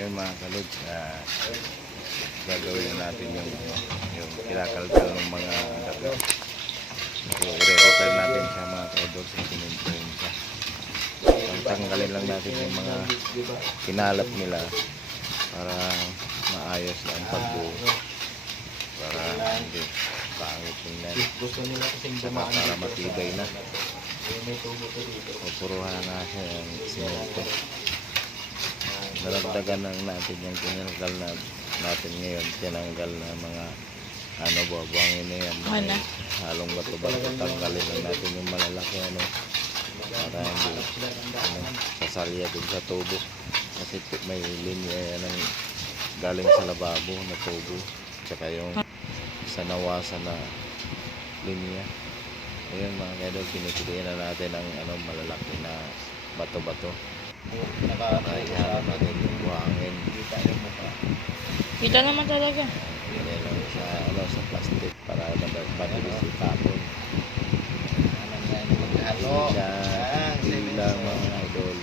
Ngayon mga kalods, gagawin na natin yung kinakalkal ng mga daga. So, i-repair natin siya mga kalods, yung sinintuin siya. Tanggalin lang natin yung mga kinalap nila para maayos ang pagbuo, para hindi pangit tingnan, saka para matibay na. Pupuruhan na siya yung simento. Naragdagan lang natin yung tinanggal natin ngayon, tinanggal na mga buwangin na yan, halong bato-bato. Tanggalin lang natin yung malalaki para hindi sasalya dun sa tubo, kasi may linya yan ang galing sa lababo na tubo, tsaka yung sa nawasan na linya. Ayun mga kaidol, pinipiliin na natin ang malalaki na bato-bato para iharap natin yung buhangin. Kita naman talaga. Yan lang sa plastic para mabilis itapon. Yan mga idol.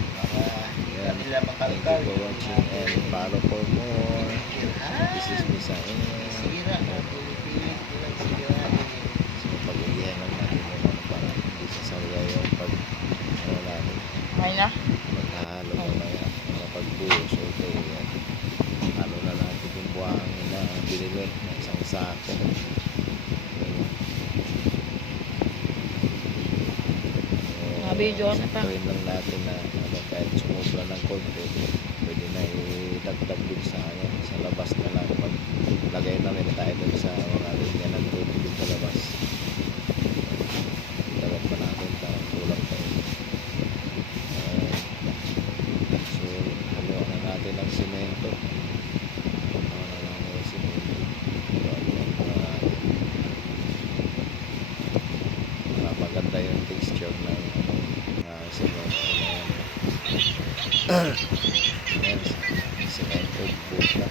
Yan. Thank you for watching and follow for more. This is Misael. So pag-iihan lang natin para hindi sasarya yung natin. Okay na? Maghahalo mamaya pagbuhos. Okay, yan. Halo na natin yung buhangin na binili na isang sako. Video na pa. Gawin lang natin na kahit sumubra ng konti, pwede na idagdag din sa labas na lang. Pag lagay na rin tayo dun sa mga linya ng tubig sa labas, dagat pa natin para kulang tayo. So haluan na natin ang simento. Maganda yung texture ng simento na yan. Simento, buhos na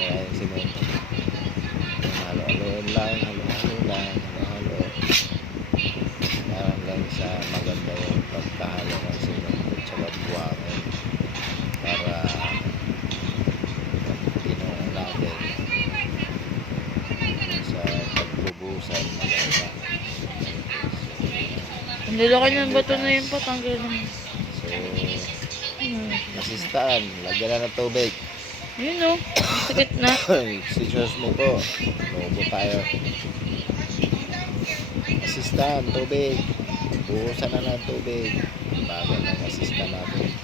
yung simento. Halo-halo lang hanggang sa maganda yung pagkahalo ng simento tsaka buwangin para tinuon natin sa pagbubusan maganda. Ang lalaki ng bato na yun po, tanggal naman. So, asistan, lagyan na ng tubig. Yun o, sakit na. Scissors mo po, lobo tayo. Asistan, tubig. Buhusan na ng tubig bago ng asistan natin.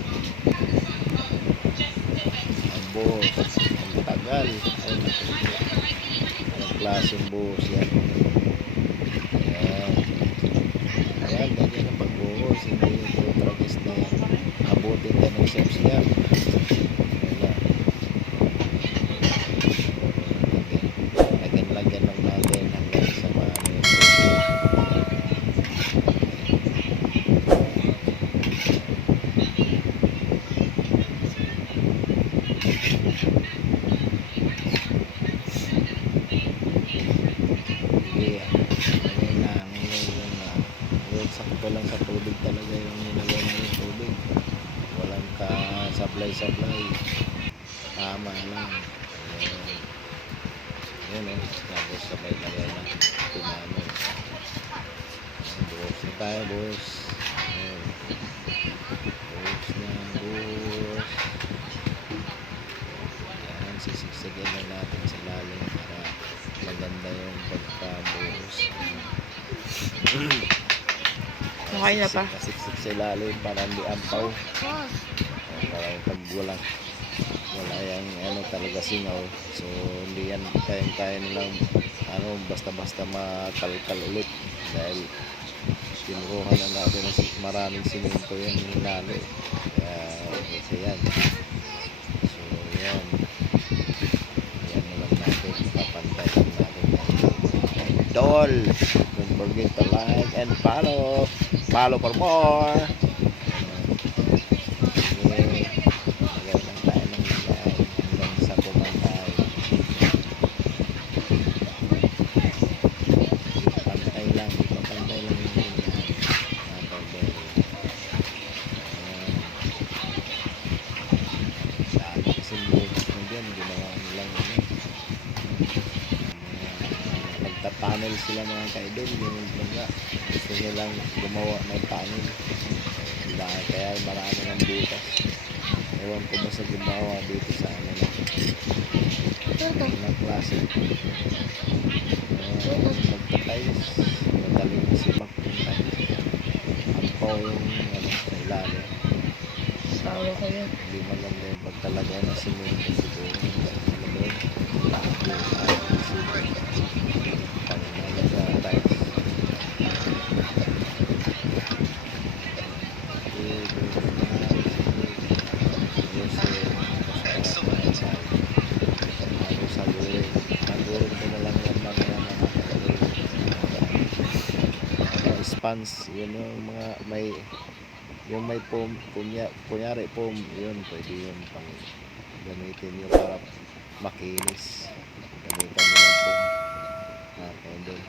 Ang buhos, ang tagal. Ang klaseng buhos yan. Ayan, ganyan ang pagbuhos. Hindi yung tragis na abutin ka ng steps niya. Lagyan lang natin hanggang sa maano yung sakto lang sa tubig talaga yung nilagay na yung tubig. Walang ka supply tama lang. Yun tapos sabay lagay na pinamon. Buhos na tayo, buhos. Buhos. Yan, sisigsigin na natin sa lalim para maganda yung pagkabuhos. Okay na pa. Siksik sa lalim para hindi ampaw. Para pag wala yung talaga singaw. So hindi yan kaya nilang basta-basta makalkal ulit dahil tinuruhan na natin ng maraming simento yan lalo. Kaya okay yan. So yan na lang natin, papantay lang natin idol. Don't forget to like and follow for more. ginawa nilang ano, nagtapanel sila mga ka-idol, yung mga gusto nilang gumawa ng panel. Kaya marami ng butas. Ewan ko ba sa gumawa dito sa ano na klase. Magta-tiles. Madaling simak yung tiles. Ampaw yung ano, sa ilalim. Sawa ko yun. Hindi maganda yung pagtalagay ng simento siguro. Ano ba yun? Yung simento. Pangalaga sa tiles. Spans, yun yung mga may yung may foam, kunyari foam, yun pwede yun pang gamitin yun para makinis, gamitan mo ng foam. Okay, doon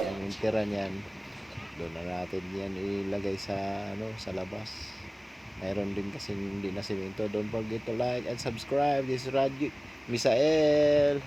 yung intira niyan doon na natin yan ilagay sa ano, sa labas. Mayroon din kasi hindi na simento. Don't forget to like and subscribe. This is Radyo Misael.